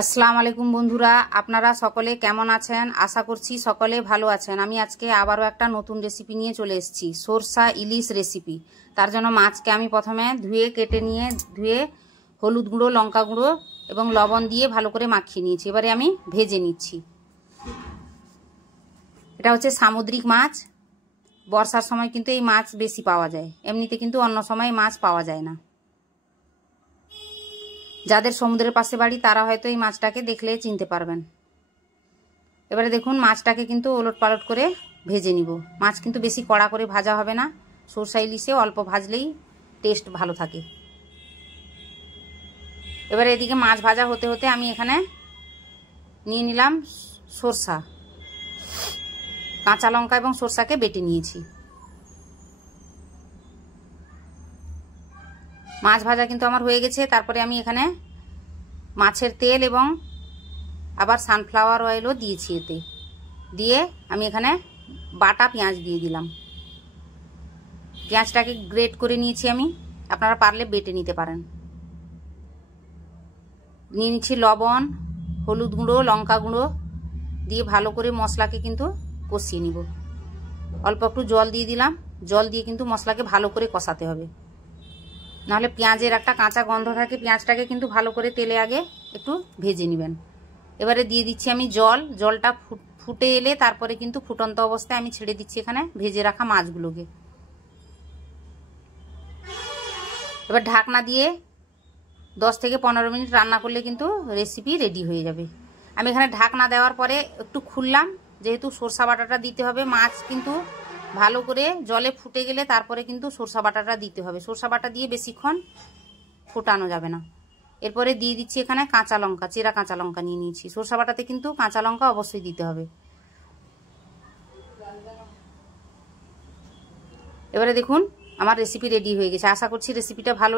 আসসালামু আলাইকুম বন্ধুরা, আপনারা সকলে কেমন আছেন? আশা করছি সকলে ভালো আছেন। আমি আজকে আবারও একটা নতুন রেসিপি নিয়ে চলে এসেছি, সরষা ইলিশ রেসিপি। তার জন্য মাছকে আমি প্রথমে ধুয়ে হলুদ গুঁড়ো, লঙ্কা গুঁড়ো এবং লবণ দিয়ে ভালো করে মাখিয়ে নিয়েছি। এবারে আমি ভেজে নিচ্ছি। এটা হচ্ছে সামুদ্রিক মাছ। বর্ষার সময় কিন্তু এই মাছ বেশি পাওয়া যায়, এমনিতে কিন্তু অন্য সময় মাছ পাওয়া যায় না। যাদের সমুদ্রের পাশে বাড়ি তারা হয়তো এই মাছটাকে দেখলে চিনতে পারবেন। এবারে দেখুন, মাছটাকে কিন্তু ওলট পালট করে ভেজে নিব। মাছ কিন্তু বেশি কড়া করে ভাজা হবে না, সরষা ইলিশে অল্প ভাজলেই টেস্ট ভালো থাকে। এবারে এদিকে মাছ ভাজা হতে হতে আমি এখানে নিয়ে নিলাম সরষা, কাঁচা লঙ্কা এবং সরষাকে বেটে নিয়েছি। মাছ ভাজা কিন্তু আমার হয়ে গেছে। তারপরে আমি এখানে মাছের তেল এবং আবার সানফ্লাওয়ার অয়েলও দিয়েছি। এতে দিয়ে আমি এখানে বাটা পেঁয়াজ দিয়ে দিলাম। পেঁয়াজটাকে গ্রেট করে নিয়েছি আমি, আপনারা পারলে বেটে নিতে পারেন। নিয়ে নিচ্ছি লবণ, হলুদ গুঁড়ো, লঙ্কা গুঁড়ো দিয়ে ভালো করে মশলাকে কিন্তু কষিয়ে নিব। অল্প একটু জল দিয়ে দিলাম। জল দিয়ে কিন্তু মশলাকে ভালো করে কষাতে হবে, নাহলে পেঁয়াজের একটা কাঁচা গন্ধ থাকে। পেঁয়াজটাকে কিন্তু ভালো করে তেলে আগে একটু ভেজে নেবেন। এবারে দিয়ে দিচ্ছি আমি জল। জলটা ফুটে এলে তারপরে কিন্তু ফুটন্ত অবস্থায় আমি ছেড়ে দিচ্ছি এখানে ভেজে রাখা মাছগুলোকে। এবার ঢাকনা দিয়ে 10 থেকে 15 মিনিট রান্না করলে কিন্তু রেসিপি রেডি হয়ে যাবে। আমি এখানে ঢাকনা দেওয়ার পরে একটু খুললাম, যেহেতু সরষা বাটাটা দিতে হবে। মাছ কিন্তু ভালো করে জলে ফুটে গেলে তারপরে কিন্তু সরষা বাটাটা দিতে হবে। সরষা বাটা দিয়ে বেশিক্ষণ ফোটানো যাবে না। এরপরে দিয়ে দিচ্ছি এখানে কাঁচা লঙ্কা, চেরা কাঁচা লঙ্কা নিয়ে নিয়েছি। সরষা বাটাতে কিন্তু কাঁচা লঙ্কা অবশ্যই দিতে হবে। এবারে দেখুন আমার রেসিপি রেডি হয়ে গেছে। আশা করছি রেসিপিটা ভালো